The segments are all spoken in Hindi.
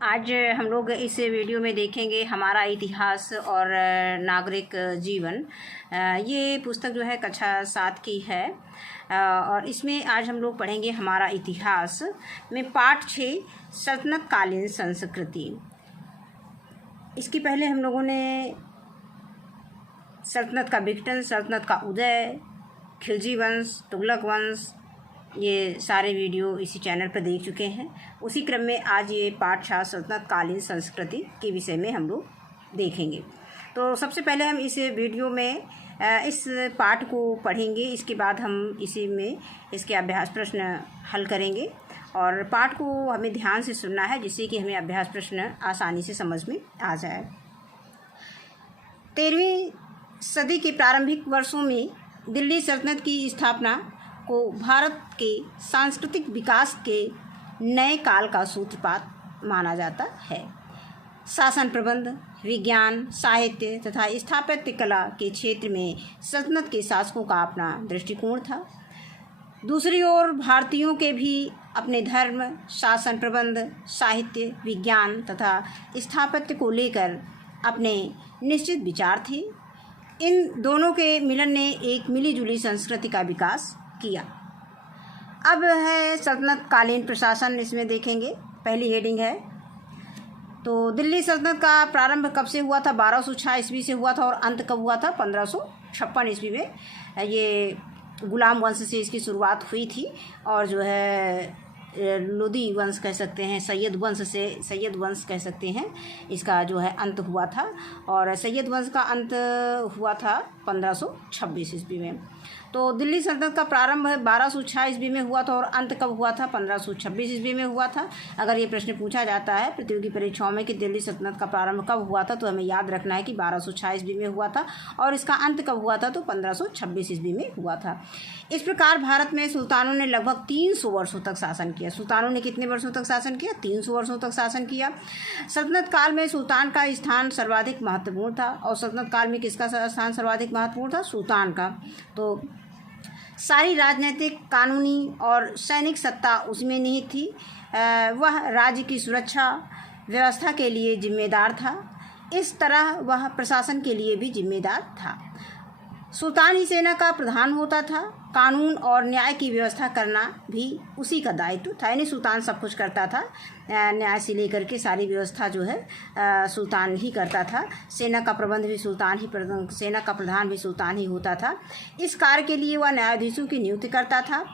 आज हम लोग इस वीडियो में देखेंगे हमारा इतिहास और नागरिक जीवन। ये पुस्तक जो है कक्षा 7 की है और इसमें आज हम लोग पढ़ेंगे हमारा इतिहास में पाठ 6 सल्तनत कालीन संस्कृति। इसके पहले हम लोगों ने सल्तनत का विघटन, सल्तनत का उदय, खिलजी वंश, तुगलक वंश, ये सारे वीडियो इसी चैनल पर देख चुके हैं। उसी क्रम में आज ये पाठ 6 सल्तनत कालीन संस्कृति के विषय में हम लोग देखेंगे। तो सबसे पहले हम इस वीडियो में इस पाठ को पढ़ेंगे, इसके बाद हम इसी में इसके अभ्यास प्रश्न हल करेंगे और पाठ को हमें ध्यान से सुनना है जिससे कि हमें अभ्यास प्रश्न आसानी से समझ में आ जाए। 13वीं सदी के प्रारंभिक वर्षों में दिल्ली सल्तनत की स्थापना को भारत के सांस्कृतिक विकास के नए काल का सूत्रपात माना जाता है। शासन प्रबंध, विज्ञान, साहित्य तथा स्थापत्य कला के क्षेत्र में सल्तनत के शासकों का अपना दृष्टिकोण था। दूसरी ओर भारतीयों के भी अपने धर्म, शासन प्रबंध, साहित्य, विज्ञान तथा स्थापत्य को लेकर अपने निश्चित विचार थे। इन दोनों के मिलन ने एक मिलीजुली संस्कृति का विकास किया। अब है सल्तनत कालीन प्रशासन, इसमें देखेंगे। पहली हेडिंग है तो दिल्ली सल्तनत का प्रारंभ कब से हुआ था? 1206 ईस्वी से हुआ था और अंत कब हुआ था? 1556 ईस्वी में। ये गुलाम वंश से इसकी शुरुआत हुई थी और जो है लोदी वंश कह सकते हैं, सैयद वंश कह सकते हैं, इसका जो है अंत हुआ था और सैयद वंश का अंत हुआ था 1526 ईस्वी में। तो दिल्ली सल्तनत का प्रारंभ 1206 ईस्वी में हुआ था और अंत कब हुआ था? 1526 ईस्वी में हुआ था। अगर ये प्रश्न पूछा जाता है प्रतियोगी परीक्षाओं में कि दिल्ली सल्तनत का प्रारंभ कब हुआ था, तो हमें याद रखना है कि 1206 ईस्वी में हुआ था और इसका अंत कब हुआ था? तो 1526 ईस्वी में हुआ था। इस प्रकार भारत में सुल्तानों ने लगभग 300 वर्षों तक शासन किया। सुल्तानों ने कितने वर्षों तक शासन किया? 300 वर्षों तक शासन किया। सल्तनत काल में सुल्तान का स्थान सर्वाधिक महत्वपूर्ण था और सल्तनत काल में किसका स्थान सर्वाधिक महत्वपूर्ण था? सुल्तान का। तो सारी राजनीतिक, कानूनी और सैनिक सत्ता उसमें निहित थी। वह राज्य की सुरक्षा व्यवस्था के लिए जिम्मेदार था। इस तरह वह प्रशासन के लिए भी जिम्मेदार था। सुल्तान ही सेना का प्रधान होता था। कानून और न्याय की व्यवस्था करना भी उसी का दायित्व था। यानी सुल्तान सब कुछ करता था, न्याय से लेकर के सारी व्यवस्था जो है सुल्तान ही करता था। सेना का प्रबंध भी सेना का प्रधान भी सुल्तान ही होता था। इस कार्य के लिए वह न्यायाधीशों की नियुक्ति करता था।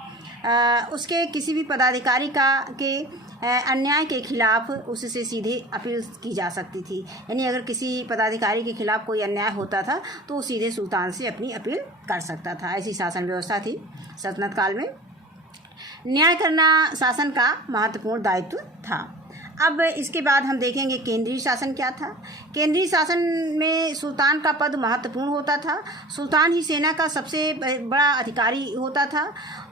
उसके किसी भी पदाधिकारी के अन्याय के खिलाफ उससे सीधे अपील की जा सकती थी। यानी अगर किसी पदाधिकारी के खिलाफ कोई अन्याय होता था तो वो सीधे सुल्तान से अपनी अपील कर सकता था। ऐसी शासन व्यवस्था थी सल्तनत काल में। न्याय करना शासन का महत्वपूर्ण दायित्व था। अब इसके बाद हम देखेंगे केंद्रीय शासन क्या था। केंद्रीय शासन में सुल्तान का पद महत्वपूर्ण होता था। सुल्तान ही सेना का सबसे बड़ा अधिकारी होता था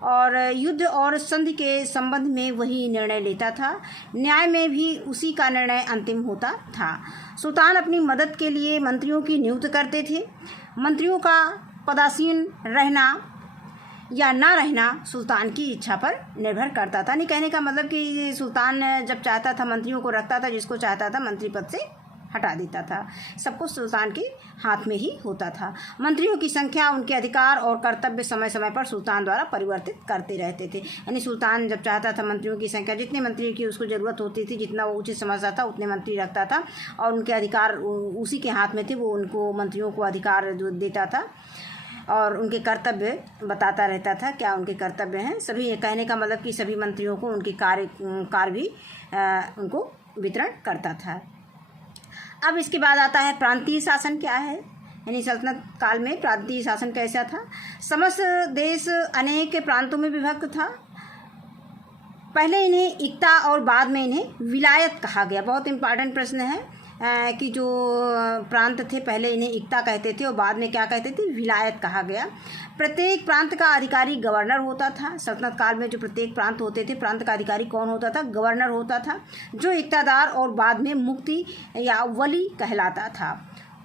और युद्ध और संधि के संबंध में वही निर्णय लेता था। न्याय में भी उसी का निर्णय अंतिम होता था। सुल्तान अपनी मदद के लिए मंत्रियों की नियुक्ति करते थे। मंत्रियों का पदासीन रहना या ना रहना सुल्तान की इच्छा पर निर्भर करता था। नहीं कहने का मतलब कि सुल्तान जब चाहता था मंत्रियों को रखता था, जिसको चाहता था मंत्री पद से हटा देता था। सब कुछ सुल्तान के हाथ में ही होता था। मंत्रियों की संख्या, उनके अधिकार और कर्तव्य समय समय पर सुल्तान द्वारा परिवर्तित करते रहते थे। यानी सुल्तान जब चाहता था मंत्रियों की संख्या, जितने मंत्री की उसको ज़रूरत होती थी, जितना वो उचित समझता था उतने मंत्री रखता था और उनके अधिकार उसी के हाथ में थे। वो उनको मंत्रियों को अधिकार जो देता था और उनके कर्तव्य बताता रहता था, क्या उनके कर्तव्य हैं। सभी कहने का मतलब कि सभी मंत्रियों को उनके कार्य भी उनको वितरण करता था। अब इसके बाद आता है प्रांतीय शासन क्या है। यानी सल्तनत काल में प्रांतीय शासन कैसा था? समस्त देश अनेक प्रांतों में विभक्त था। पहले इन्हें इक्ता और बाद में इन्हें विलायत कहा गया। बहुत इंपॉर्टेंट प्रश्न है कि जो प्रांत थे पहले इन्हें इक्ता कहते थे और बाद में क्या कहते थे? विलायत कहा गया। प्रत्येक प्रांत का अधिकारी गवर्नर होता था। सल्तनत काल में जो प्रत्येक प्रांत होते थे, प्रांत का अधिकारी कौन होता था? गवर्नर होता था, जो इक्तादार और बाद में मुफ्ती या वली कहलाता था।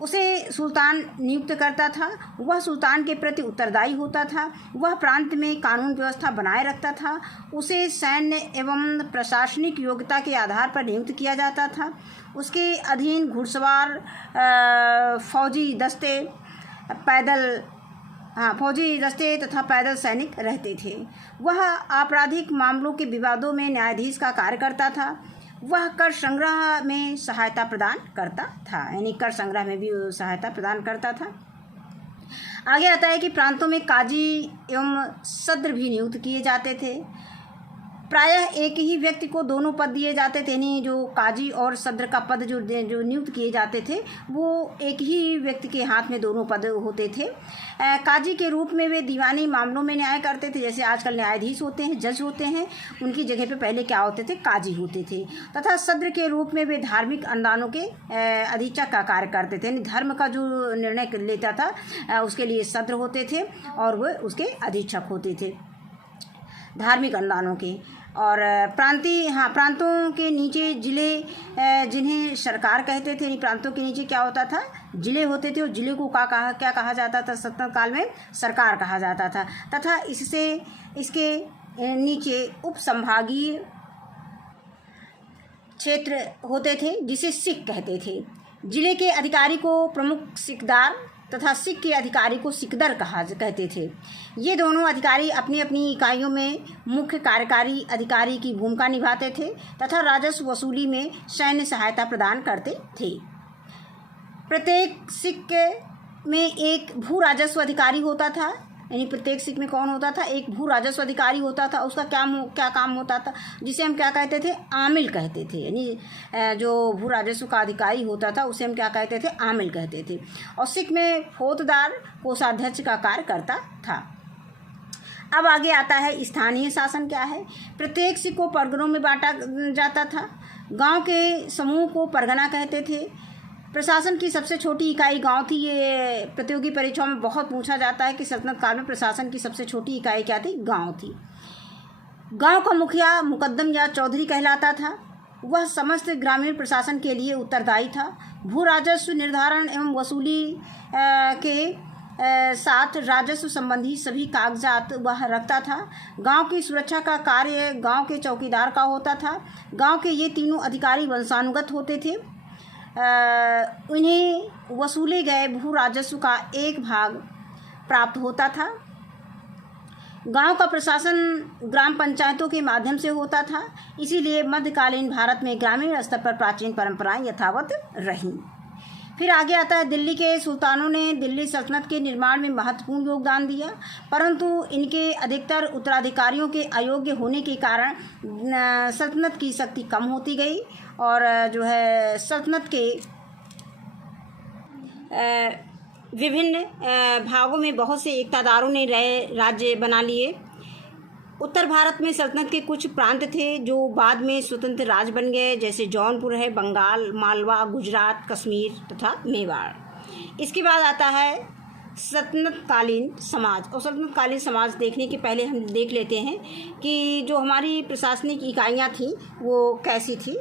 उसे सुल्तान नियुक्त करता था। वह सुल्तान के प्रति उत्तरदायी होता था। वह प्रांत में कानून व्यवस्था बनाए रखता था। उसे सैन्य एवं प्रशासनिक योग्यता के आधार पर नियुक्त किया जाता था। उसके अधीन घुड़सवार, फौजी दस्ते तथा पैदल सैनिक रहते थे। वह आपराधिक मामलों के विवादों में न्यायाधीश का कार्य करता था। वह कर संग्रह में सहायता प्रदान करता था, यानी कर संग्रह में भी सहायता प्रदान करता था। आगे आता है कि प्रांतों में काजी एवं सद्र भी नियुक्त किए जाते थे। प्रायः एक ही व्यक्ति को दोनों पद दिए जाते थे, यानी जो काजी और सद्र का पद जो नियुक्त किए जाते थे वो एक ही व्यक्ति के हाथ में दोनों पद होते थे। काजी के रूप में वे दीवानी मामलों में न्याय करते थे, जैसे आजकल न्यायाधीश होते हैं, जज होते हैं, उनकी जगह पे पहले क्या होते थे, काजी होते थे। तथा सद्र के रूप में वे धार्मिक अनुदानों के अधीक्षक का कार्य करते थे, यानी धर्म का जो निर्णय लेता था उसके लिए सद्र होते थे और वह उसके अधीक्षक होते थे धार्मिक अनुदानों के। और प्रांतों के नीचे जिले, जिन्हें सरकार कहते थे, प्रांतों के नीचे क्या होता था, जिले होते थे। और जिले को क्या कहा जाता था सल्तनत काल में, सरकार कहा जाता था। तथा इसके नीचे उप संभागीय क्षेत्र होते थे जिसे सिख कहते थे। जिले के अधिकारी को प्रमुख सिकदार तथा सिख के अधिकारी को सिकदर कहते थे। ये दोनों अधिकारी अपनी अपनी इकाइयों में मुख्य कार्यकारी अधिकारी की भूमिका निभाते थे तथा राजस्व वसूली में सैन्य सहायता प्रदान करते थे। प्रत्येक सिख में एक भू राजस्व अधिकारी होता था, यानी प्रत्येक सिख में कौन होता था, एक भू राजस्व अधिकारी होता था। उसका क्या काम होता था, जिसे हम क्या कहते थे, आमिल कहते थे। यानी जो भू राजस्व का अधिकारी होता था उसे हम क्या कहते थे, आमिल कहते थे। और सिख में फौजदार कोषाध्यक्ष का कार्य करता था। अब आगे आता है स्थानीय शासन क्या है। प्रत्येक सिख को परगनों में बांटा जाता था। गांव के समूह को परगना कहते थे। प्रशासन की सबसे छोटी इकाई गांव थी। ये प्रतियोगी परीक्षाओं में बहुत पूछा जाता है कि सल्तनत काल में प्रशासन की सबसे छोटी इकाई क्या थी, गांव थी। गांव का मुखिया मुकद्दम या चौधरी कहलाता था। वह समस्त ग्रामीण प्रशासन के लिए उत्तरदायी था। भू राजस्व निर्धारण एवं वसूली के साथ राजस्व संबंधी सभी कागजात वह रखता था। गांव की सुरक्षा का कार्य गांव के चौकीदार का होता था। गांव के ये तीनों अधिकारी वंशानुगत होते थे। उन्हें वसूले गए भू राजस्व का एक भाग प्राप्त होता था। गांव का प्रशासन ग्राम पंचायतों के माध्यम से होता था। इसीलिए मध्यकालीन भारत में ग्रामीण स्तर पर प्राचीन परंपराएं यथावत रहीं। फिर आगे आता है दिल्ली के सुल्तानों ने दिल्ली सल्तनत के निर्माण में महत्वपूर्ण योगदान दिया, परंतु इनके अधिकतर उत्तराधिकारियों के अयोग्य होने के कारण सल्तनत की शक्ति कम होती गई और जो है सल्तनत के विभिन्न भागों में बहुत से इक़्तिदारों ने राज्य बना लिए। उत्तर भारत में सल्तनत के कुछ प्रांत थे जो बाद में स्वतंत्र राज्य बन गए, जैसे जौनपुर है, बंगाल, मालवा, गुजरात, कश्मीर तथा मेवाड़। इसके बाद आता है सल्तनतकालीन समाज। और सल्तनतकालीन समाज देखने के पहले हम देख लेते हैं कि जो हमारी प्रशासनिक इकाइयाँ थी वो कैसी थी।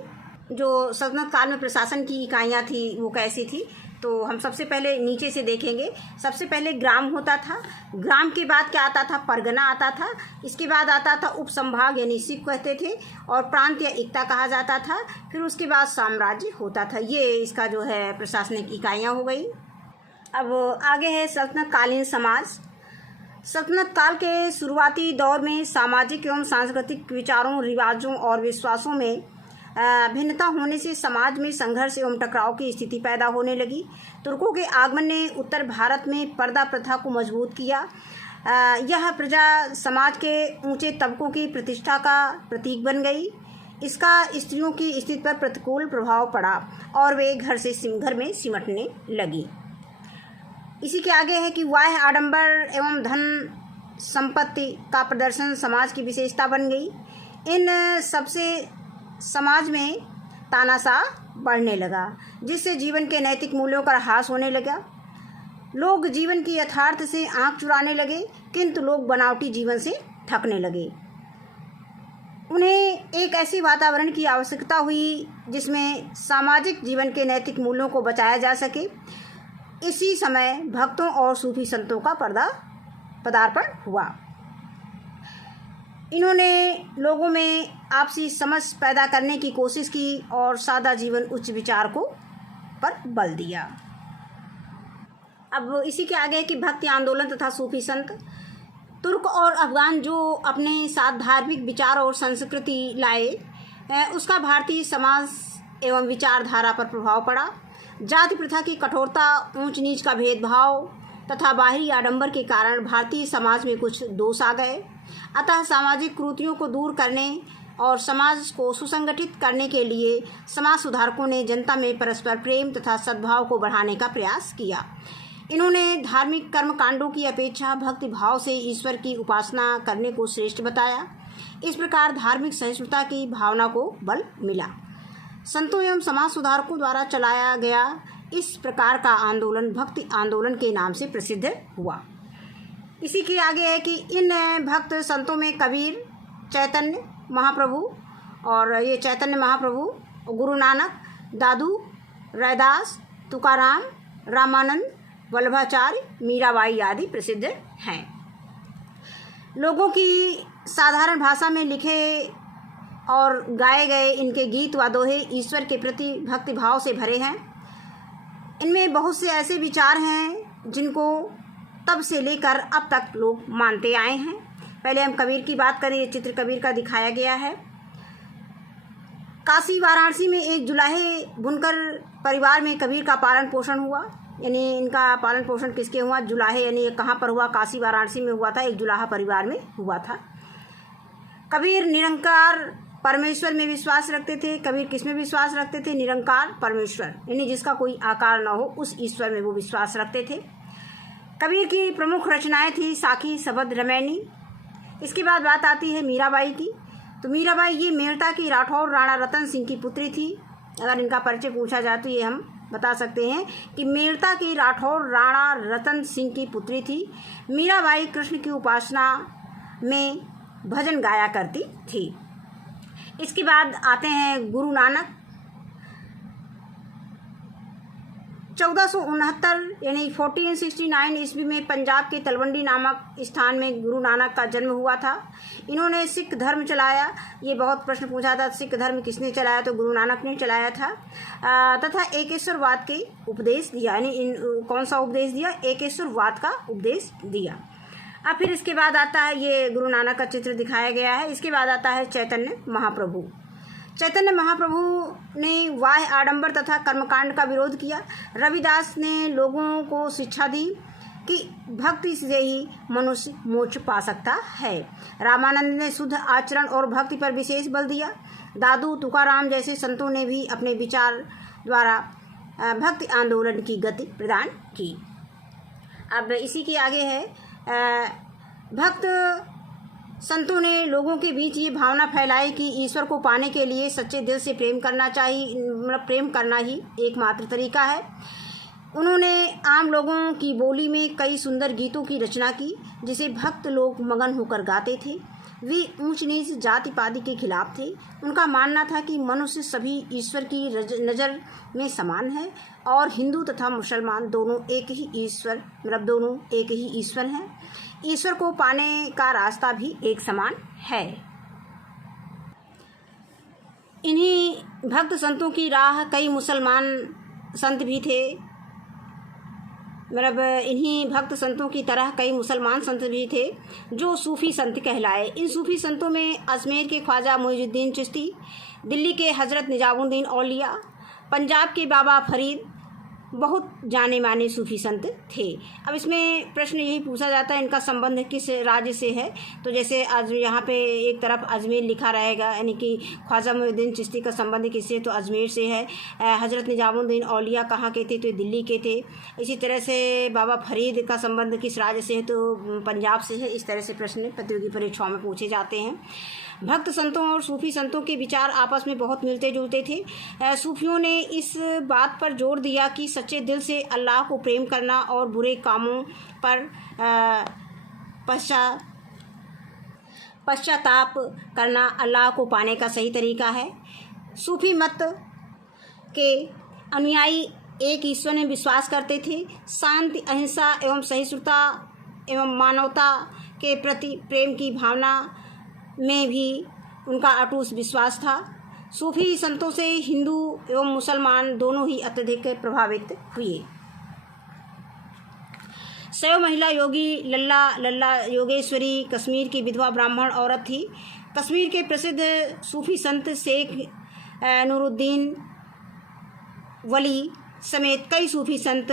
जो सल्तनत काल में प्रशासन की इकाइयाँ थी वो कैसी थी, तो हम सबसे पहले नीचे से देखेंगे। सबसे पहले ग्राम होता था। ग्राम के बाद क्या आता था, परगना आता था। इसके बाद आता था उप संभाग, यानी सिख कहते थे, और प्रांत या इक्ता कहा जाता था। फिर उसके बाद साम्राज्य होता था। ये इसका जो है प्रशासनिक इकाइयाँ हो गई। अब आगे है सल्तनत कालीन समाज। सल्तनत काल के शुरुआती दौर में सामाजिक एवं सांस्कृतिक विचारों, रिवाजों और विश्वासों में भिन्नता होने से समाज में संघर्ष एवं टकराव की स्थिति पैदा होने लगी। तुर्कों के आगमन ने उत्तर भारत में पर्दा प्रथा को मजबूत किया। यह प्रजा समाज के ऊंचे तबकों की प्रतिष्ठा का प्रतीक बन गई। इसका स्त्रियों की स्थिति पर प्रतिकूल प्रभाव पड़ा और वे घर में सिमटने लगी। इसी के आगे है कि वाह्य आडंबर एवं धन संपत्ति का प्रदर्शन समाज की विशेषता बन गई। इन सबसे समाज में तानाशाह बढ़ने लगा, जिससे जीवन के नैतिक मूल्यों का ह्रास होने लगा। लोग जीवन की यथार्थ से आंख चुराने लगे, किंतु लोग बनावटी जीवन से थकने लगे। उन्हें एक ऐसी वातावरण की आवश्यकता हुई जिसमें सामाजिक जीवन के नैतिक मूल्यों को बचाया जा सके। इसी समय भक्तों और सूफी संतों का पदार्पण हुआ। इन्होंने लोगों में आपसी समझ पैदा करने की कोशिश की और सादा जीवन उच्च विचार को पर बल दिया। अब इसी के आगे है कि भक्ति आंदोलन तथा सूफी संत। तुर्क और अफगान जो अपने साथ धार्मिक विचार और संस्कृति लाए, उसका भारतीय समाज एवं विचारधारा पर प्रभाव पड़ा। जाति प्रथा की कठोरता, ऊंच नीच का भेदभाव तथा बाहरी आडंबर के कारण भारतीय समाज में कुछ दोष आ गए। अतः सामाजिक कुरीतियों को दूर करने और समाज को सुसंगठित करने के लिए समाज सुधारकों ने जनता में परस्पर प्रेम तथा सद्भाव को बढ़ाने का प्रयास किया। इन्होंने धार्मिक कर्मकांडों की अपेक्षा भक्ति भाव से ईश्वर की उपासना करने को श्रेष्ठ बताया। इस प्रकार धार्मिक सहिष्णुता की भावना को बल मिला। संतों एवं समाज सुधारकों द्वारा चलाया गया इस प्रकार का आंदोलन भक्ति आंदोलन के नाम से प्रसिद्ध हुआ। इसी के आगे है कि इन भक्त संतों में कबीर, चैतन्य महाप्रभु, और ये चैतन्य महाप्रभु, गुरु नानक, दादू, रैदास, तुकाराम, रामानंद, वल्लभाचार्य, मीराबाई आदि प्रसिद्ध हैं। लोगों की साधारण भाषा में लिखे और गाए गए इनके गीत व दोहे ईश्वर के प्रति भक्ति भाव से भरे हैं। इनमें बहुत से ऐसे विचार हैं जिनको तब से लेकर अब तक लोग मानते आए हैं। पहले हम कबीर की बात करें। ये चित्र कबीर का दिखाया गया है। काशी वाराणसी में एक जुलाहे बुनकर परिवार में कबीर का पालन पोषण हुआ। यानी इनका पालन पोषण किसके हुआ? जुलाहे, यानी ये कहाँ पर हुआ? काशी वाराणसी में हुआ था। एक जुलाहा परिवार में हुआ था। कबीर निरंकार परमेश्वर में विश्वास रखते थे। कबीर किस में विश्वास रखते थे? निरंकार परमेश्वर, यानी जिसका कोई आकार न हो, उस ईश्वर में वो विश्वास रखते थे। कबीर की प्रमुख रचनाएं थी साखी, सबद, रमैनी। इसके बाद बात आती है मीराबाई की। तो मीराबाई ये मेड़ता की राठौर राणा रतन सिंह की पुत्री थी। अगर इनका परिचय पूछा जाए तो ये हम बता सकते हैं कि मेड़ता की राठौर राणा रतन सिंह की पुत्री थी। मीराबाई कृष्ण की उपासना में भजन गाया करती थी। इसके बाद आते हैं गुरु नानक। 1469 यानी 1469 ईस्वी में पंजाब के तलवंडी नामक स्थान में गुरु नानक का जन्म हुआ था। इन्होंने सिख धर्म चलाया। ये बहुत प्रश्न पूछा था, सिख धर्म किसने चलाया? तो गुरु नानक ने चलाया था। तथा एकेश्वरवाद के उपदेश दिया। यानी कौन सा उपदेश दिया? एकेश्वरवाद का उपदेश दिया। अब फिर इसके बाद आता है, ये गुरु नानक का चित्र दिखाया गया है। इसके बाद आता है चैतन्य महाप्रभु। चैतन्य महाप्रभु ने बाह्य आडंबर तथा कर्मकांड का विरोध किया। रविदास ने लोगों को शिक्षा दी कि भक्ति से ही मनुष्य मोक्ष पा सकता है। रामानंद ने शुद्ध आचरण और भक्ति पर विशेष बल दिया। दादू, तुकाराम जैसे संतों ने भी अपने विचार द्वारा भक्ति आंदोलन की गति प्रदान की। अब इसी के आगे है, भक्त संतों ने लोगों के बीच ये भावना फैलाई कि ईश्वर को पाने के लिए सच्चे दिल से प्रेम करना चाहिए, मतलब प्रेम करना ही एकमात्र तरीका है। उन्होंने आम लोगों की बोली में कई सुंदर गीतों की रचना की जिसे भक्त लोग मगन होकर गाते थे। वे ऊंच नीच जाति पाति के खिलाफ थे। उनका मानना था कि मनुष्य सभी ईश्वर की नज़र में समान है और हिंदू तथा मुसलमान दोनों एक ही ईश्वर, मतलब दोनों एक ही ईश्वर हैं। ईश्वर को पाने का रास्ता भी एक समान है। इन्हीं भक्त संतों की राह कई मुसलमान संत भी थे। मतलब इन्हीं भक्त संतों की तरह कई मुसलमान संत भी थे जो सूफ़ी संत कहलाए। इन सूफ़ी संतों में अजमेर के ख्वाजा मोइनुद्दीन चिश्ती, दिल्ली के हज़रत निजामुद्दीन औलिया, पंजाब के बाबा फरीद बहुत जाने माने सूफ़ी संत थे। अब इसमें प्रश्न यही पूछा जाता है इनका संबंध किस राज्य से है। तो जैसे आज यहाँ पे एक तरफ अजमेर लिखा रहेगा, यानी कि ख्वाजा मोइनुद्दीन चिश्ती का संबंध किससे? तो अजमेर से है। हज़रत निजामुद्दीन औलिया कहाँ के थे? तो दिल्ली के थे। इसी तरह से बाबा फरीद का संबंध किस राज्य से है? तो पंजाब से है। इस तरह से प्रश्न प्रतियोगी परीक्षाओं में पूछे जाते हैं। भक्त संतों और सूफ़ी संतों के विचार आपस में बहुत मिलते जुलते थे। सूफियों ने इस बात पर जोर दिया कि सच्चे दिल से अल्लाह को प्रेम करना और बुरे कामों पर पश्चाताप करना अल्लाह को पाने का सही तरीका है। सूफी मत के अनुयायी एक ईश्वर में विश्वास करते थे। शांति, अहिंसा एवं सहिष्णुता एवं मानवता के प्रति प्रेम की भावना में भी उनका अटूट विश्वास था। सूफी संतों से हिंदू एवं मुसलमान दोनों ही अत्यधिक प्रभावित हुए। शैव महिला योगी लल्ला योगेश्वरी कश्मीर की विधवा ब्राह्मण औरत थी। कश्मीर के प्रसिद्ध सूफी संत शेख नूरुद्दीन वली समेत कई सूफी संत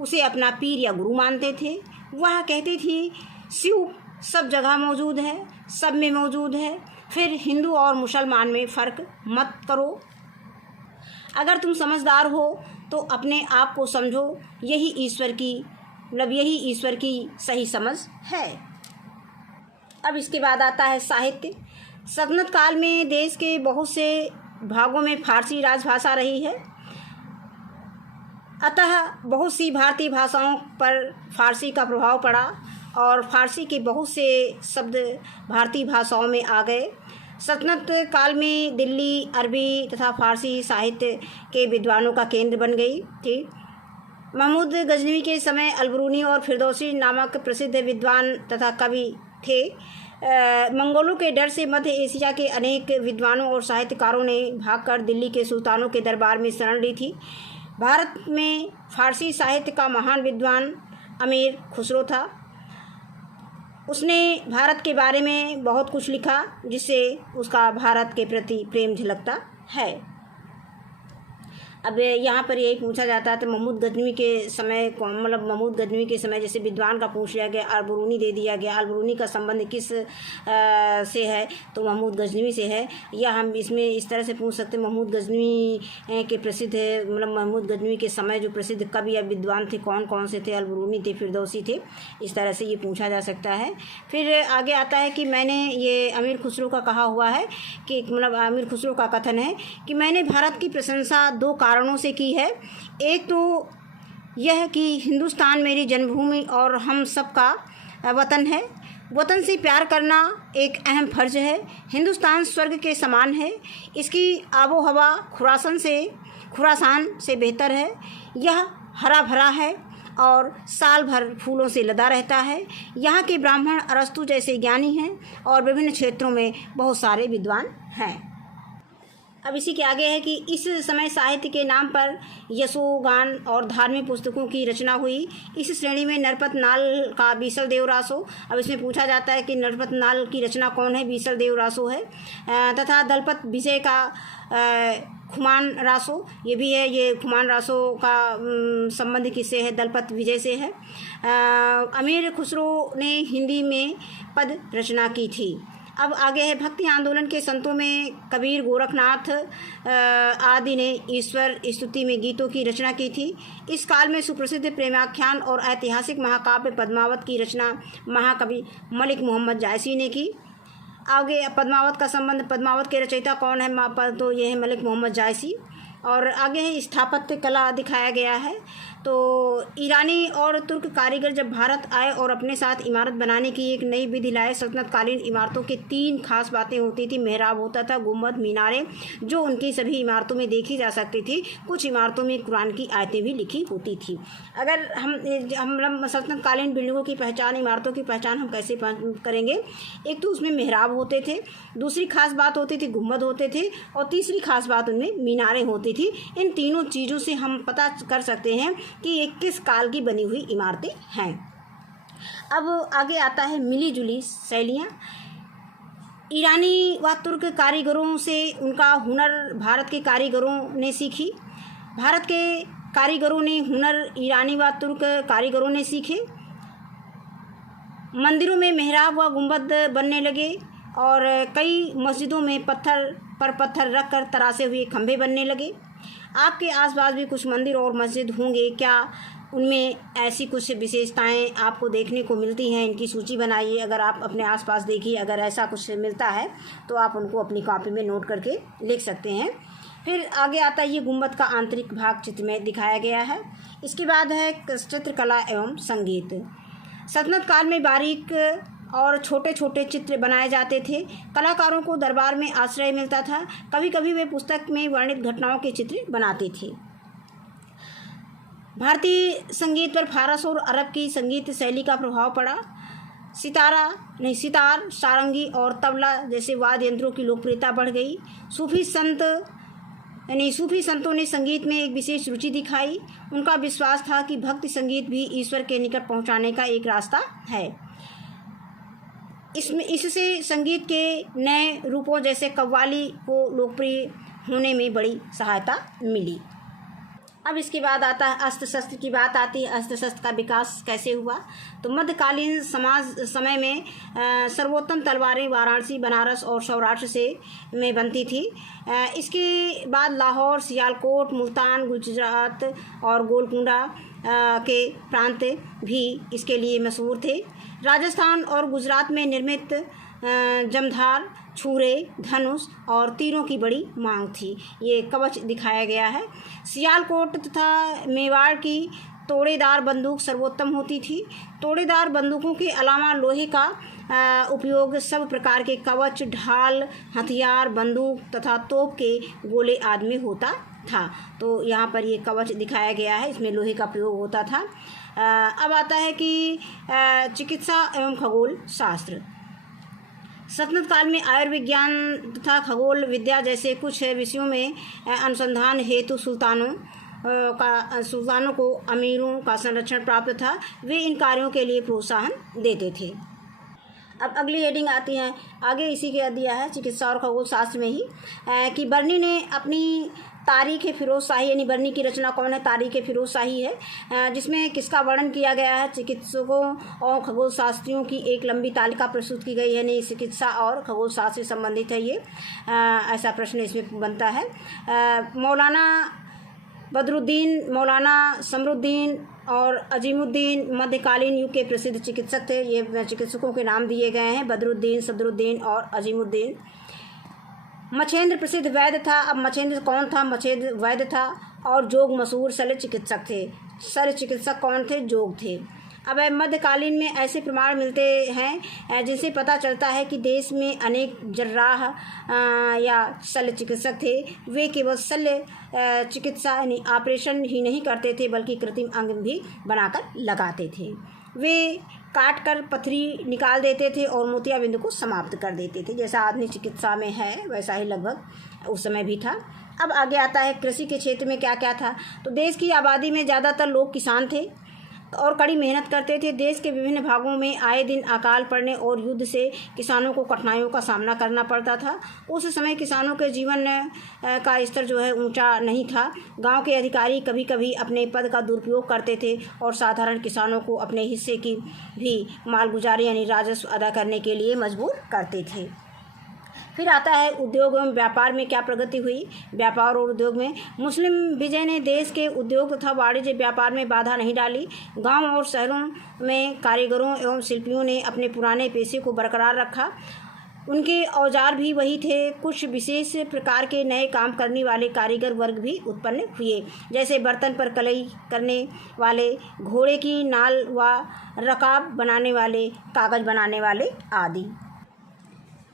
उसे अपना पीर या गुरु मानते थे। वह कहती थी, शिव सब जगह मौजूद है, सब में मौजूद है, फिर हिंदू और मुसलमान में फ़र्क मत करो। अगर तुम समझदार हो तो अपने आप को समझो, यही ईश्वर की सही समझ है। अब इसके बाद आता है साहित्य। सल्तनत काल में देश के बहुत से भागों में फारसी राजभाषा रही है, अतः बहुत सी भारतीय भाषाओं पर फारसी का प्रभाव पड़ा और फारसी के बहुत से शब्द भारतीय भाषाओं में आ गए। सल्तनत काल में दिल्ली अरबी तथा फारसी साहित्य के विद्वानों का केंद्र बन गई थी। महमूद गजनवी के समय अलबरूनी और फिरदौसी नामक प्रसिद्ध विद्वान तथा कवि थे। मंगोलों के डर से मध्य एशिया के अनेक विद्वानों और साहित्यकारों ने भागकर दिल्ली के सुल्तानों के दरबार में शरण ली थी। भारत में फारसी साहित्य का महान विद्वान अमीर खुसरो था। उसने भारत के बारे में बहुत कुछ लिखा, जिससे उसका भारत के प्रति प्रेम झलकता है। अब यहाँ पर यही पूछा जाता है तो महमूद गजनवी के समय महमूद गजनवी के समय जैसे विद्वान का पूछ लिया गया, अलबरूनी दे दिया गया। अलबरूनी का संबंध किस से है तो महमूद गजनवी से है। या हम इसमें इस तरह से पूछ सकते हैं, महमूद गजनवी के प्रसिद्ध महमूद गजनवी के समय जो प्रसिद्ध कवि या विद्वान थे कौन कौन से थे, अलबरूनी थे, फिरदौसी थे। इस तरह से ये पूछा जा सकता है। फिर आगे आता है कि मैंने ये अमीर खुसरो का कहा हुआ है कि अमीर खुसरो का कथन है कि मैंने भारत की प्रशंसा दो कारणों से की है। एक तो यह कि हिंदुस्तान मेरी जन्मभूमि और हम सब का वतन है। वतन से प्यार करना एक अहम फर्ज है। हिंदुस्तान स्वर्ग के समान है। इसकी आबो हवा खुरासान से बेहतर है। यह हरा भरा है और साल भर फूलों से लदा रहता है। यहाँ के ब्राह्मण अरस्तु जैसे ज्ञानी हैं और विभिन्न क्षेत्रों में बहुत सारे विद्वान हैं। अब इसी के आगे है कि इस समय साहित्य के नाम पर यशोगान और धार्मिक पुस्तकों की रचना हुई। इस श्रेणी में नरपत नाल का बीसल देव रासो। अब इसमें पूछा जाता है कि नरपत नाल की रचना कौन है, बीसल देव रासो है। तथा दलपत विजय का खुमान रासो ये भी है। ये खुमान रासो का संबंध किससे है, दलपत विजय से है। अमीर खुसरो ने हिंदी में पद रचना की थी। अब आगे है भक्ति आंदोलन के संतों में कबीर, गोरखनाथ आदि ने ईश्वर स्तुति में गीतों की रचना की थी। इस काल में सुप्रसिद्ध प्रेमाख्यान और ऐतिहासिक महाकाव्य पद्मावत की रचना महाकवि मलिक मोहम्मद जायसी ने की। आगे पद्मावत का संबंध, पद्मावत के रचयिता कौन है तो यह है मलिक मोहम्मद जायसी। और आगे है स्थापत्य कला दिखाया गया है। तो ईरानी और तुर्क कारीगर जब भारत आए और अपने साथ इमारत बनाने की एक नई विधि लाए। सल्तनत कालीन इमारतों की तीन खास बातें होती थी। मेहराब होता था, गुंबद, मीनारें जो उनकी सभी इमारतों में देखी जा सकती थी। कुछ इमारतों में कुरान की आयतें भी लिखी होती थी। अगर हम सल्तनत कालीन बिल्डिंगों की पहचान, इमारतों की पहचान हम कैसे करेंगे, एक तो उसमें मेहराब होते थे, दूसरी खास बात होती थी गुंबद होते थे और तीसरी खास बात उनमें मीनारें होती थी। इन तीनों चीज़ों से हम पता कर सकते हैं कि ये किस काल की बनी हुई इमारतें हैं। अब आगे आता है मिली जुली शैलियाँ। ईरानी व तुर्क कारीगरों से उनका हुनर भारत के कारीगरों ने सीखी। भारत के कारीगरों ने हुनर इरानी व तुर्क कारीगरों ने सीखे। मंदिरों में मेहराब व गुंबद बनने लगे और कई मस्जिदों में पत्थर पर पत्थर रखकर तरासे हुए खंभे बनने लगे। आपके आसपास भी कुछ मंदिर और मस्जिद होंगे, क्या उनमें ऐसी कुछ विशेषताएं आपको देखने को मिलती हैं? इनकी सूची बनाइए। अगर आप अपने आसपास देखिए, अगर ऐसा कुछ मिलता है तो आप उनको अपनी कॉपी में नोट करके लिख सकते हैं। फिर आगे आता है ये गुंबद का आंतरिक भाग चित्र में दिखाया गया है। इसके बाद है चित्रकला एवं संगीत। सल्तनत काल में बारीक और छोटे छोटे चित्र बनाए जाते थे। कलाकारों को दरबार में आश्रय मिलता था। कभी कभी वे पुस्तक में वर्णित घटनाओं के चित्र बनाते थे। भारतीय संगीत पर फारस और अरब की संगीत शैली का प्रभाव पड़ा। सितार, सारंगी और तबला जैसे वाद्य यंत्रों की लोकप्रियता बढ़ गई। सूफी संतों ने संगीत में एक विशेष रुचि दिखाई। उनका विश्वास था कि भक्ति संगीत भी ईश्वर के निकट पहुंचाने का एक रास्ता है। इससे संगीत के नए रूपों जैसे कव्वाली को लोकप्रिय होने में बड़ी सहायता मिली। अब इसके बाद आता है अस्त्र शस्त्र की बात आती है। अस्त्र शस्त्र का विकास कैसे हुआ? तो मध्यकालीन समय में सर्वोत्तम तलवारें वाराणसी, बनारस और सौराष्ट्र में बनती थी। इसके बाद लाहौर, सियालकोट, मुल्तान, गुजरात और गोलकुंडा के प्रांत भी इसके लिए मशहूर थे। राजस्थान और गुजरात में निर्मित जमधार, छुरे, धनुष और तीरों की बड़ी मांग थी। ये कवच दिखाया गया है। सियालकोट तथा मेवाड़ की तोड़ेदार बंदूक सर्वोत्तम होती थी। तोड़ेदार बंदूकों के अलावा लोहे का उपयोग सब प्रकार के कवच, ढाल, हथियार, बंदूक तथा तोप के गोले आदि में होता था। तो यहाँ पर ये कवच दिखाया गया है, इसमें लोहे का प्रयोग होता था। अब आता है कि चिकित्सा एवं खगोल शास्त्र। सल्तनत काल में आयुर्विज्ञान तथा खगोल विद्या जैसे कुछ विषयों में अनुसंधान हेतु सुल्तानों को अमीरों का संरक्षण प्राप्त था। वे इन कार्यों के लिए प्रोत्साहन देते थे। अब अगली हेडिंग आती है, आगे इसी के दिया है चिकित्सा और खगोल शास्त्र में ही कि बर्नी ने अपनी तारीख फिरोज शाही, यानी बर्नी की रचना कौन है? तारीख फिरोज शाही है, जिसमें किसका वर्णन किया गया है? चिकित्सकों और खगोल शास्त्रियों की एक लंबी तालिका प्रस्तुत की गई है। यानी चिकित्सा और खगोल शास्त्र से संबंधित है ये, ऐसा प्रश्न इसमें बनता है। मौलाना बदरुद्दीन, मौलाना समरुद्दीन और अजीमुद्दीन मध्यकालीन युग के प्रसिद्ध चिकित्सक थे। ये चिकित्सकों के नाम दिए गए हैं, बदरुद्दीन, सदरुद्दीन और अजीमुद्दीन। मछेंद्र प्रसिद्ध वैद्य था। अब मछेंद्र कौन था? मछेंद्र वैद्य था। और जोग मशहूर शल्य चिकित्सक थे। शल्य चिकित्सक कौन थे? जोग थे। अब मध्यकालीन में ऐसे प्रमाण मिलते हैं जिनसे पता चलता है कि देश में अनेक जर्राह या शल्य चिकित्सक थे। वे केवल शल्य चिकित्सा यानी ऑपरेशन ही नहीं करते थे, बल्कि कृत्रिम अंग भी बनाकर लगाते थे। वे काट कर पथरी निकाल देते थे और मोतियाबिंद को समाप्त कर देते थे। जैसा आधुनिक चिकित्सा में है वैसा ही लगभग उस समय भी था। अब आगे आता है कृषि के क्षेत्र में क्या क्या था। तो देश की आबादी में ज़्यादातर लोग किसान थे और कड़ी मेहनत करते थे। देश के विभिन्न भागों में आए दिन अकाल पड़ने और युद्ध से किसानों को कठिनाइयों का सामना करना पड़ता था। उस समय किसानों के जीवन का स्तर जो है ऊंचा नहीं था। गांव के अधिकारी कभी कभी अपने पद का दुरुपयोग करते थे और साधारण किसानों को अपने हिस्से की भी मालगुजारी यानी राजस्व अदा करने के लिए मजबूर करते थे। फिर आता है उद्योग एवं व्यापार में क्या प्रगति हुई। व्यापार और उद्योग में मुस्लिम विजय ने देश के उद्योग तथा वाणिज्य व्यापार में बाधा नहीं डाली। गांव और शहरों में कारीगरों एवं शिल्पियों ने अपने पुराने पेशे को बरकरार रखा। उनके औजार भी वही थे। कुछ विशेष प्रकार के नए काम करने वाले कारीगर वर्ग भी उत्पन्न हुए, जैसे बर्तन पर कलई करने वाले, घोड़े की नाल व रकाब बनाने वाले, कागज बनाने वाले आदि।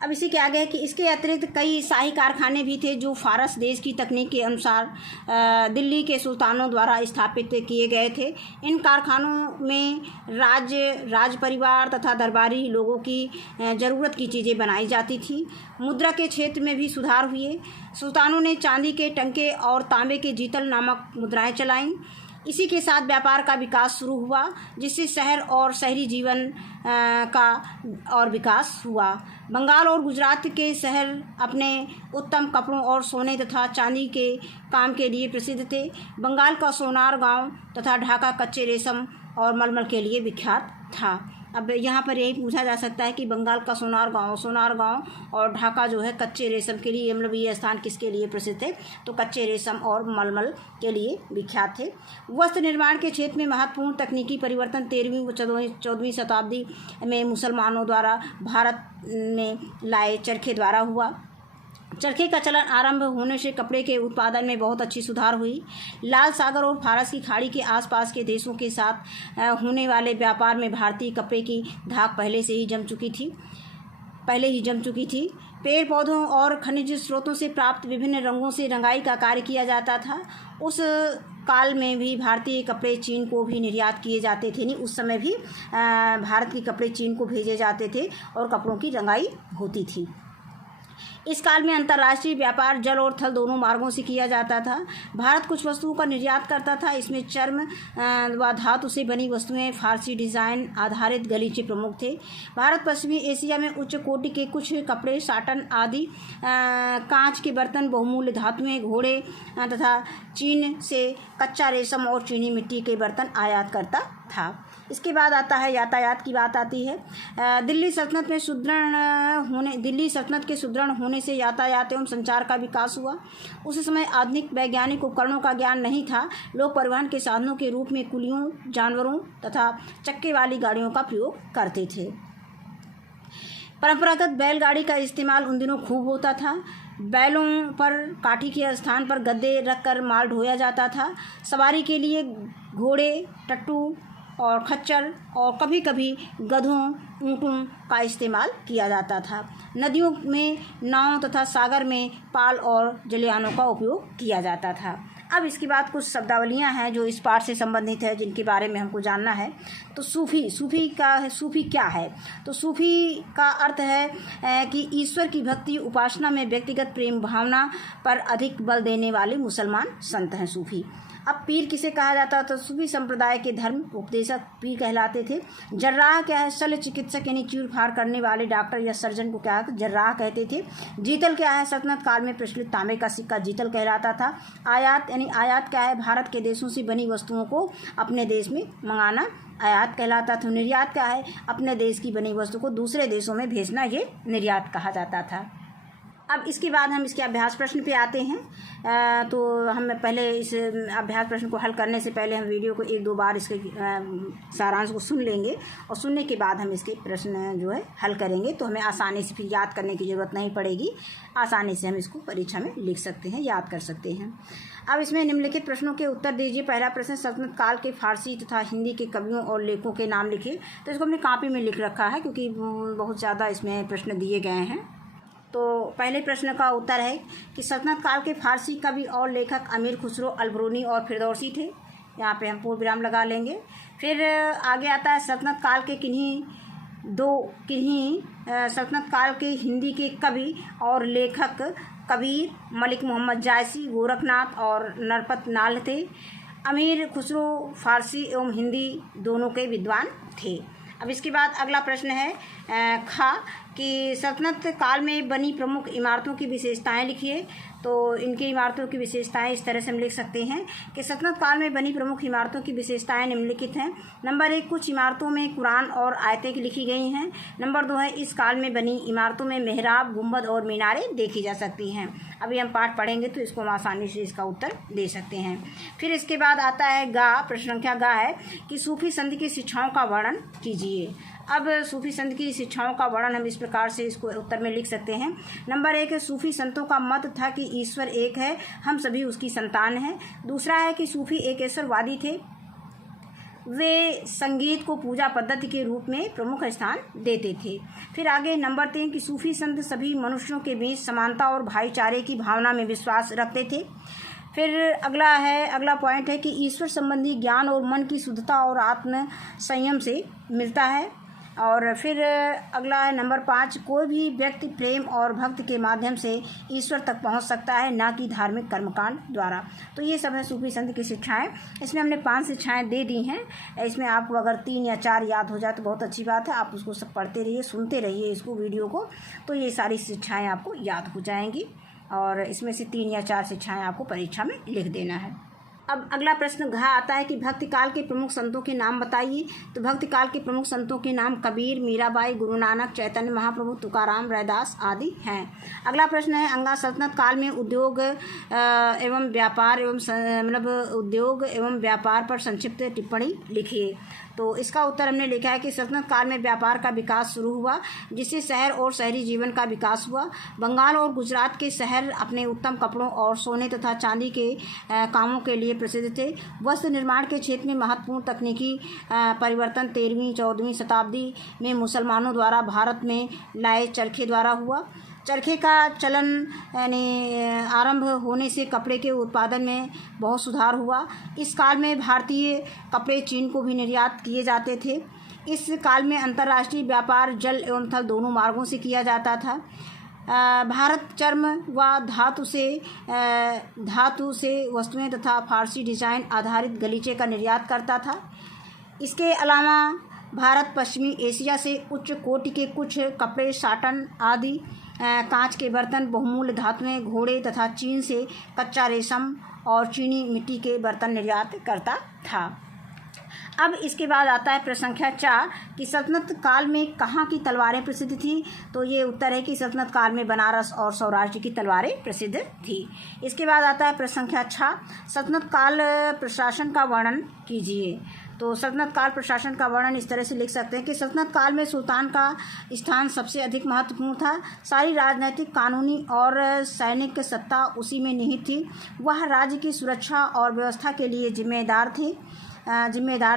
अब इसी के आगे है कि इसके अतिरिक्त कई शाही कारखाने भी थे जो फारस देश की तकनीक के अनुसार दिल्ली के सुल्तानों द्वारा स्थापित किए गए थे। इन कारखानों में राज परिवार तथा दरबारी लोगों की ज़रूरत की चीज़ें बनाई जाती थी। मुद्रा के क्षेत्र में भी सुधार हुए। सुल्तानों ने चांदी के टंके और तांबे के जीतल नामक मुद्राएं चलाईं। इसी के साथ व्यापार का विकास शुरू हुआ, जिससे शहर और शहरी जीवन का और विकास हुआ। बंगाल और गुजरात के शहर अपने उत्तम कपड़ों और सोने तथा चांदी के काम के लिए प्रसिद्ध थे। बंगाल का सोनार गांव तथा ढाका कच्चे रेशम और मलमल के लिए विख्यात था। अब यहाँ पर यही पूछा जा सकता है कि बंगाल का सोनार गांव और ढाका जो है कच्चे रेशम के लिए, मतलब ये स्थान किसके लिए प्रसिद्ध थे? तो कच्चे रेशम और मलमल के लिए विख्यात थे। वस्त्र निर्माण के क्षेत्र में महत्वपूर्ण तकनीकी परिवर्तन 13वीं व 14वीं शताब्दी में मुसलमानों द्वारा भारत में लाए चरखे द्वारा हुआ। चरखे का चलन आरंभ होने से कपड़े के उत्पादन में बहुत अच्छी सुधार हुई। लाल सागर और फारस की खाड़ी के आसपास के देशों के साथ होने वाले व्यापार में भारतीय कपड़े की धाक पहले ही जम चुकी थी। पेड़ पौधों और खनिज स्रोतों से प्राप्त विभिन्न रंगों से रंगाई का कार्य किया जाता था। उस काल में भी भारतीय कपड़े चीन को भी निर्यात किए जाते थे, नहीं उस समय भी भारत के कपड़े चीन को भेजे जाते थे और कपड़ों की रंगाई होती थी। इस काल में अंतर्राष्ट्रीय व्यापार जल और थल दोनों मार्गों से किया जाता था। भारत कुछ वस्तुओं का निर्यात करता था, इसमें चर्म व धातु से बनी वस्तुएं, फारसी डिज़ाइन आधारित गलीचे प्रमुख थे। भारत पश्चिमी एशिया में उच्च कोटि के कुछ कपड़े, साटन आदि, कांच के बर्तन, बहुमूल्य धातुएं, घोड़े तथा चीन से कच्चा रेशम और चीनी मिट्टी के बर्तन आयात करता था। इसके बाद आता है यातायात की बात आती है। दिल्ली सल्तनत के सुदृढ़ होने से यातायात एवं संचार का विकास हुआ। उस समय आधुनिक वैज्ञानिक उपकरणों का ज्ञान नहीं था। लोग परिवहन के साधनों के रूप में कुलियों, जानवरों तथा चक्के वाली गाड़ियों का प्रयोग करते थे। परंपरागत बैलगाड़ी का इस्तेमाल उन दिनों खूब होता था। बैलों पर काठी के स्थान पर गद्दे रखकर माल ढोया जाता था। सवारी के लिए घोड़े, टट्टू और खच्चर और कभी कभी गधों, ऊँटों का इस्तेमाल किया जाता था। नदियों में नाव तथा सागर में पाल और जलयानों का उपयोग किया जाता था। अब इसके बाद कुछ शब्दावलियाँ हैं जो इस पाठ से संबंधित है, जिनके बारे में हमको जानना है। तो सूफ़ी क्या है? तो सूफ़ी का अर्थ है कि ईश्वर की भक्ति उपासना में व्यक्तिगत प्रेम भावना पर अधिक बल देने वाले मुसलमान संत हैं सूफ़ी। अब पीर किसे कहा जाता था? सूफी संप्रदाय के धर्म उपदेशक पीर कहलाते थे। जर्राह क्या है? शल्य चिकित्सक यानी चीरफाड़ करने वाले डॉक्टर या सर्जन को क्या जर्राह कहते थे। जीतल क्या है? सल्तनत काल में प्रचलित तांबे का सिक्का जीतल कहलाता था। आयात यानी आयात क्या है? भारत के देशों से बनी वस्तुओं को अपने देश में मंगाना आयात कहलाता था। निर्यात क्या है? अपने देश की बनी वस्तु को दूसरे देशों में भेजना, ये निर्यात कहा जाता था। अब इसके बाद हम इसके अभ्यास प्रश्न पे आते हैं। तो हम पहले इस अभ्यास प्रश्न को हल करने से पहले हम वीडियो को 1-2 बार इसके सारांश को सुन लेंगे और सुनने के बाद हम इसके प्रश्न जो है हल करेंगे। तो हमें आसानी से फिर याद करने की ज़रूरत नहीं पड़ेगी, आसानी से हम इसको परीक्षा में लिख सकते हैं, याद कर सकते हैं। अब इसमें निम्नलिखित प्रश्नों के उत्तर दीजिए। पहला प्रश्न, सल्तनत काल के फारसी तथा हिंदी के कवियों और लेखकों के नाम लिखिए। तो इसको हमने कॉपी में लिख रखा है क्योंकि बहुत ज़्यादा इसमें प्रश्न दिए गए हैं। तो पहले प्रश्न का उत्तर है कि सल्तनत काल के फारसी कवि और लेखक अमीर खुसरो, अलबरूनी और फिरदौसी थे। यहाँ पे हम पूर्ण विराम लगा लेंगे। फिर आगे आता है सल्तनत काल के सल्तनत काल के हिंदी के कवि और लेखक कबीर, मलिक मोहम्मद जायसी, गोरखनाथ और नरपत नाल थे। अमीर खुसरो फारसी एवं हिंदी दोनों के विद्वान थे। अब इसके बाद अगला प्रश्न है खा कि सल्तनत काल में बनी प्रमुख इमारतों की विशेषताएं लिखिए। तो इनकी इमारतों की विशेषताएं इस तरह से हम लिख सकते हैं कि सल्तनत काल में बनी प्रमुख इमारतों की विशेषताएं निम्नलिखित हैं। नंबर 1, कुछ इमारतों में कुरान और आयतें लिखी गई हैं। नंबर 2 है, इस काल में बनी इमारतों में मेहराब, गुंबद और मीनारें देखी जा सकती हैं। अभी हम पाठ पढ़ेंगे तो इसको हम आसानी से इसका उत्तर दे सकते हैं। फिर इसके बाद आता है प्रश्न संख्या गा है कि सूफी संत की शिक्षाओं का वर्णन कीजिए। अब सूफी संत की शिक्षाओं का वर्णन हम इस प्रकार से इसको उत्तर में लिख सकते हैं। नंबर 1 है, सूफी संतों का मत था कि ईश्वर एक है, हम सभी उसकी संतान हैं। दूसरा है कि सूफी एकेश्वरवादी थे, वे संगीत को पूजा पद्धति के रूप में प्रमुख स्थान देते थे। फिर आगे नंबर 3 कि सूफी संत सभी मनुष्यों के बीच समानता और भाईचारे की भावना में विश्वास रखते थे। फिर अगला पॉइंट है कि ईश्वर संबंधी ज्ञान और मन की शुद्धता और आत्म संयम से मिलता है। और फिर अगला है नंबर 5, कोई भी व्यक्ति प्रेम और भक्ति के माध्यम से ईश्वर तक पहुंच सकता है, ना कि धार्मिक कर्मकांड द्वारा। तो ये सब है सूफी संत की शिक्षाएं। इसमें हमने 5 शिक्षाएं दे दी हैं। इसमें आपको अगर 3 या 4 याद हो जाए तो बहुत अच्छी बात है। आप उसको सब पढ़ते रहिए, सुनते रहिए इसको वीडियो को, तो ये सारी शिक्षाएँ आपको याद हो जाएंगी। और इसमें से 3 या 4 शिक्षाएँ आपको परीक्षा में लिख देना है। अब अगला प्रश्न घ आता है कि भक्ति काल के प्रमुख संतों के नाम बताइए। तो भक्ति काल के प्रमुख संतों के नाम कबीर, मीराबाई, गुरु नानक, चैतन्य महाप्रभु, तुकाराम, रैदास आदि हैं। अगला प्रश्न है अंगा सल्तनत काल में उद्योग एवं व्यापार पर संक्षिप्त टिप्पणी लिखिए। तो इसका उत्तर हमने लिखा है कि सल्तनत काल में व्यापार का विकास शुरू हुआ, जिससे शहर और शहरी जीवन का विकास हुआ। बंगाल और गुजरात के शहर अपने उत्तम कपड़ों और सोने तथा चांदी के कामों के लिए प्रसिद्ध थे। वस्त्र निर्माण के क्षेत्र में महत्वपूर्ण तकनीकी परिवर्तन 13वीं-14वीं शताब्दी में मुसलमानों द्वारा भारत में लाए चरखे द्वारा हुआ। चरखे का चलन यानी आरंभ होने से कपड़े के उत्पादन में बहुत सुधार हुआ। इस काल में भारतीय कपड़े चीन को भी निर्यात किए जाते थे। इस काल में अंतर्राष्ट्रीय व्यापार जल एवं थल दोनों मार्गों से किया जाता था। भारत चर्म व धातु से वस्तुएं तथा फारसी डिज़ाइन आधारित गलीचे का निर्यात करता था। इसके अलावा भारत पश्चिमी एशिया से उच्च कोटि के कुछ कपड़े, साटन आदि, कांच के बर्तन, बहुमूल्य धातुएं, घोड़े तथा चीन से कच्चा रेशम और चीनी मिट्टी के बर्तन निर्यात करता था। अब इसके बाद आता है प्रश्न संख्या 4 कि सल्तनत काल में कहाँ की तलवारें प्रसिद्ध थी। तो ये उत्तर है कि सल्तनत काल में बनारस और सौराष्ट्र की तलवारें प्रसिद्ध थी। इसके बाद आता है प्रश्न संख्या 6 सल्तनत काल प्रशासन का वर्णन कीजिए। तो सल्तनत काल प्रशासन का वर्णन इस तरह से लिख सकते हैं कि सल्तनत काल में सुल्तान का स्थान सबसे अधिक महत्वपूर्ण था। सारी राजनीतिक, कानूनी और सैनिक सत्ता उसी में निहित थी। वह राज्य की सुरक्षा और व्यवस्था के लिए जिम्मेदार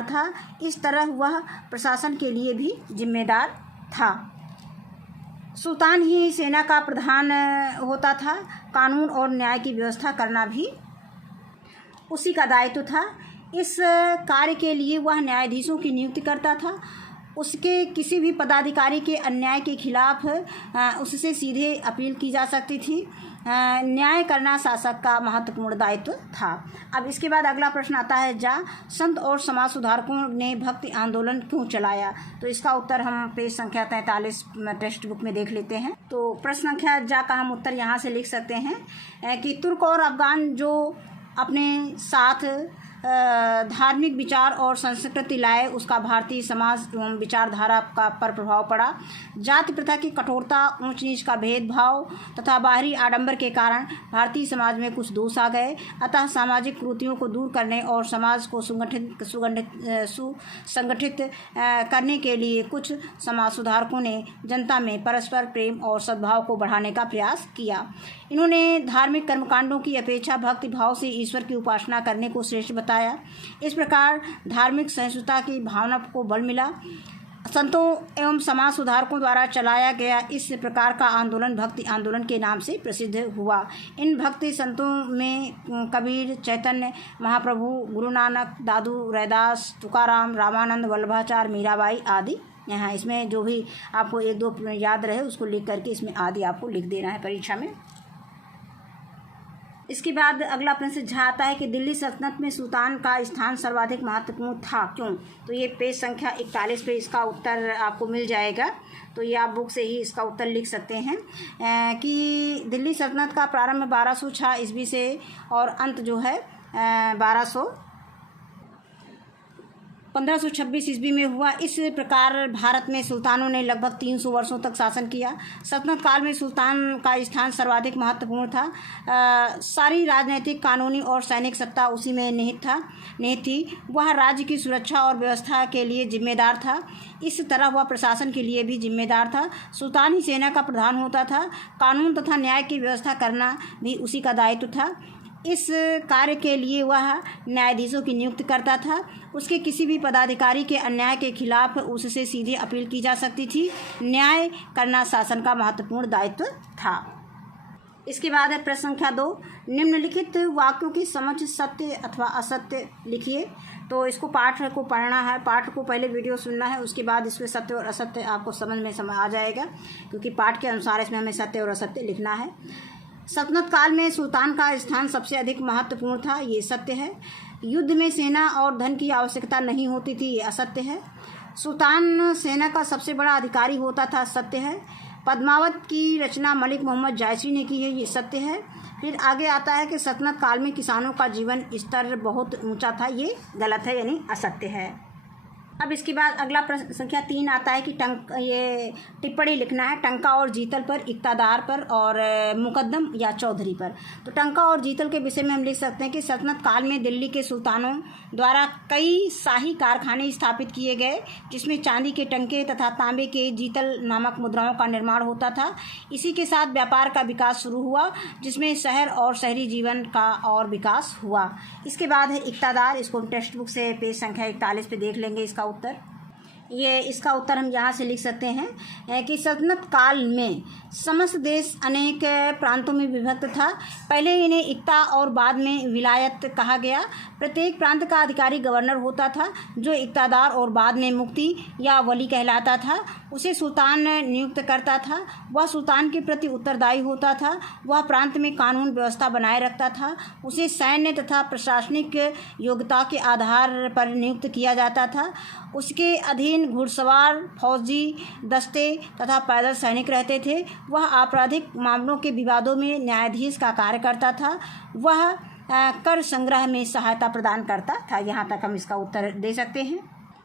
था। इस तरह वह प्रशासन के लिए भी जिम्मेदार था। सुल्तान ही सेना का प्रधान होता था। कानून और न्याय की व्यवस्था करना भी उसी का दायित्व था। इस कार्य के लिए वह न्यायाधीशों की नियुक्ति करता था। उसके किसी भी पदाधिकारी के अन्याय के खिलाफ उससे सीधे अपील की जा सकती थी। न्याय करना शासक का महत्वपूर्ण दायित्व था। अब इसके बाद अगला प्रश्न आता है संत और समाज सुधारकों ने भक्ति आंदोलन क्यों चलाया। तो इसका उत्तर हम पेज संख्या 43 टेक्स्ट बुक में देख लेते हैं। तो प्रश्न संख्या का हम उत्तर यहाँ से लिख सकते हैं कि तुर्क और अफगान जो अपने साथ धार्मिक विचार और संस्कृति लाए, उसका भारतीय समाज एवं विचारधारा पर प्रभाव पड़ा। जाति प्रथा की कठोरता, ऊंच नीच का भेदभाव तथा बाहरी आडंबर के कारण भारतीय समाज में कुछ दोष आ गए। अतः सामाजिक कुरीतियों को दूर करने और समाज को सुसंगठित करने के लिए कुछ समाज सुधारकों ने जनता में परस्पर प्रेम और सद्भाव को बढ़ाने का प्रयास किया। इन्होंने धार्मिक कर्मकांडों की अपेक्षा भक्ति भाव से ईश्वर की उपासना करने को श्रेष्ठ बताया। इस प्रकार धार्मिक सहिष्णुता की भावना को बल मिला। संतों एवं समाज सुधारकों द्वारा चलाया गया इस प्रकार का आंदोलन भक्ति आंदोलन के नाम से प्रसिद्ध हुआ। इन भक्ति संतों में कबीर, चैतन्य महाप्रभु, गुरु नानक, दादू रैदास, तुकाराम, रामानंद, वल्लभाचार्य, मीराबाई आदि हैं। इसमें जो भी आपको 1-2 याद रहे उसको लिख करके इसमें आदि आपको लिख देना है परीक्षा में। इसके बाद अगला प्रश्न आता है कि दिल्ली सल्तनत में सुल्तान का स्थान सर्वाधिक महत्वपूर्ण था, क्यों। तो ये पेज संख्या 41 पे इसका उत्तर आपको मिल जाएगा। तो ये आप बुक से ही इसका उत्तर लिख सकते हैं कि दिल्ली सल्तनत का प्रारंभ 1206 ईस्वी से और अंत जो है 1526 ईस्वी में हुआ। इस प्रकार भारत में सुल्तानों ने लगभग 300 वर्षों तक शासन किया। सल्तनत काल में सुल्तान का स्थान सर्वाधिक महत्वपूर्ण था। सारी राजनीतिक, कानूनी और सैनिक सत्ता उसी में निहित थी। वह राज्य की सुरक्षा और व्यवस्था के लिए जिम्मेदार था। इस तरह वह प्रशासन के लिए भी जिम्मेदार था। सुल्तान ही सेना का प्रधान होता था। कानून तथा न्याय की व्यवस्था करना भी उसी का दायित्व था। इस कार्य के लिए वह न्यायाधीशों की नियुक्ति करता था। उसके किसी भी पदाधिकारी के अन्याय के खिलाफ उससे सीधे अपील की जा सकती थी। न्याय करना शासन का महत्वपूर्ण दायित्व था। इसके बाद है प्रश्न संख्या 2 निम्नलिखित वाक्यों की समझ सत्य अथवा असत्य लिखिए। तो इसको पाठ को पढ़ना है, पाठ को पहले वीडियो सुनना है, उसके बाद इसमें सत्य और असत्य आपको समझ में आ जाएगा, क्योंकि पाठ के अनुसार इसमें हमें सत्य और असत्य लिखना है। सल्तनत काल में सुल्तान का स्थान सबसे अधिक महत्वपूर्ण था, ये सत्य है। युद्ध में सेना और धन की आवश्यकता नहीं होती थी, ये असत्य है। सुल्तान सेना का सबसे बड़ा अधिकारी होता था, सत्य है। पद्मावत की रचना मलिक मोहम्मद जायसी ने की है, ये सत्य है। फिर आगे आता है कि सल्तनत काल में किसानों का जीवन स्तर बहुत ऊंचा था, ये गलत है, यानी असत्य है। अब इसके बाद अगला प्रश्न संख्या 3 आता है कि ये टिप्पणी लिखना है टंका और जीतल पर, इक्तादार पर और मुकद्दम या चौधरी पर। तो टंका और जीतल के विषय में हम लिख सकते हैं कि सल्तनत काल में दिल्ली के सुल्तानों द्वारा कई शाही कारखाने स्थापित किए गए, जिसमें चांदी के टंके तथा तांबे के जीतल नामक मुद्राओं का निर्माण होता था। इसी के साथ व्यापार का विकास शुरू हुआ, जिसमें शहर और शहरी जीवन का और विकास हुआ। इसके बाद है इक्तादार, इसको टेक्स्ट बुक से पेज संख्या 41 पे देख लेंगे इसका उत्तर। ये इसका उत्तर हम यहाँ से लिख सकते हैं कि सल्तनत काल में समस्त देश अनेक प्रांतों में विभक्त था। पहले इन्हें इक्ता और बाद में विलायत कहा गया। प्रत्येक प्रांत का अधिकारी गवर्नर होता था, जो इक्तादार और बाद में मुफ्ती या वली कहलाता था। उसे सुल्तान नियुक्त करता था। वह सुल्तान के प्रति उत्तरदायी होता था। वह प्रांत में कानून व्यवस्था बनाए रखता था। उसे सैन्य तथा प्रशासनिक योग्यता के आधार पर नियुक्त किया जाता था। उसके अधीन घुड़सवार, फौजी दस्ते तथा पैदल सैनिक रहते थे। वह आपराधिक मामलों के विवादों में न्यायाधीश का कार्य करता था। वह कर संग्रह में सहायता प्रदान करता था। यहाँ तक हम इसका उत्तर दे सकते हैं।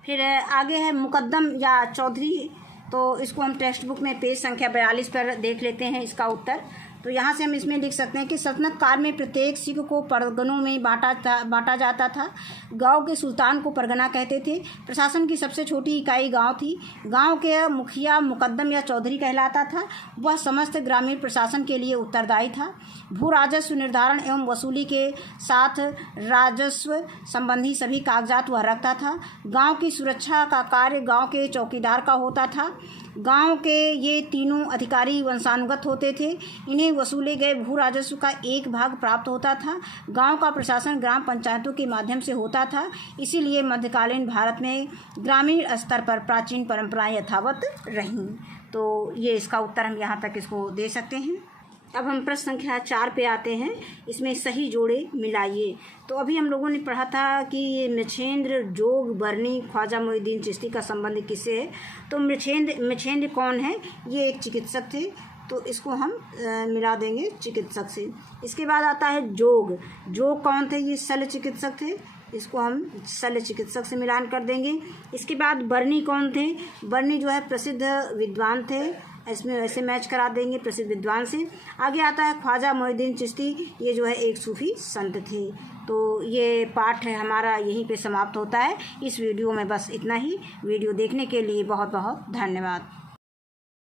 फिर आगे है मुकद्दम या चौधरी। तो इसको हम टेक्स्ट बुक में पेज संख्या 42 पर देख लेते हैं इसका उत्तर। तो यहाँ से हम इसमें लिख सकते हैं कि सल्तनत काल में प्रत्येक सिख को परगनों में बांटा जाता था। गांव के सुल्तान को परगना कहते थे। प्रशासन की सबसे छोटी इकाई गांव थी। गांव के मुखिया मुकद्दम या चौधरी कहलाता था। वह समस्त ग्रामीण प्रशासन के लिए उत्तरदायी था। भू राजस्व निर्धारण एवं वसूली के साथ राजस्व संबंधी सभी कागजात वह रखता था। गाँव की सुरक्षा का कार्य गाँव के चौकीदार का होता था। गांव के ये तीनों अधिकारी वंशानुगत होते थे। इन्हें वसूले गए भू राजस्व का एक भाग प्राप्त होता था। गांव का प्रशासन ग्राम पंचायतों के माध्यम से होता था। इसीलिए मध्यकालीन भारत में ग्रामीण स्तर पर प्राचीन परंपराएं यथावत रहीं। तो ये इसका उत्तर हम यहाँ तक इसको दे सकते हैं। अब हम प्रश्न संख्या 4 पे आते हैं। इसमें सही जोड़े मिलाइए। तो अभी हम लोगों ने पढ़ा था कि ये मृच्छेंद्र, जोग, बरनी, ख्वाजा मोइनुद्दीन चिश्ती का संबंध किससे है। तो मृच्छेंद्र कौन है? ये एक चिकित्सक थे। तो इसको हम मिला देंगे चिकित्सक से। इसके बाद आता है जोग। जोग कौन थे? ये शल्य चिकित्सक थे। इसको हम शल्य चिकित्सक से मिलान कर देंगे। इसके बाद बरनी कौन थे? बरनी जो है प्रसिद्ध विद्वान थे। इसमें ऐसे मैच करा देंगे प्रसिद्ध विद्वान से। आगे आता है ख्वाजा मोइनुद्दीन चिश्ती। ये जो है एक सूफी संत थे। तो ये पाठ है हमारा यहीं पे समाप्त होता है। इस वीडियो में बस इतना ही। वीडियो देखने के लिए बहुत बहुत धन्यवाद।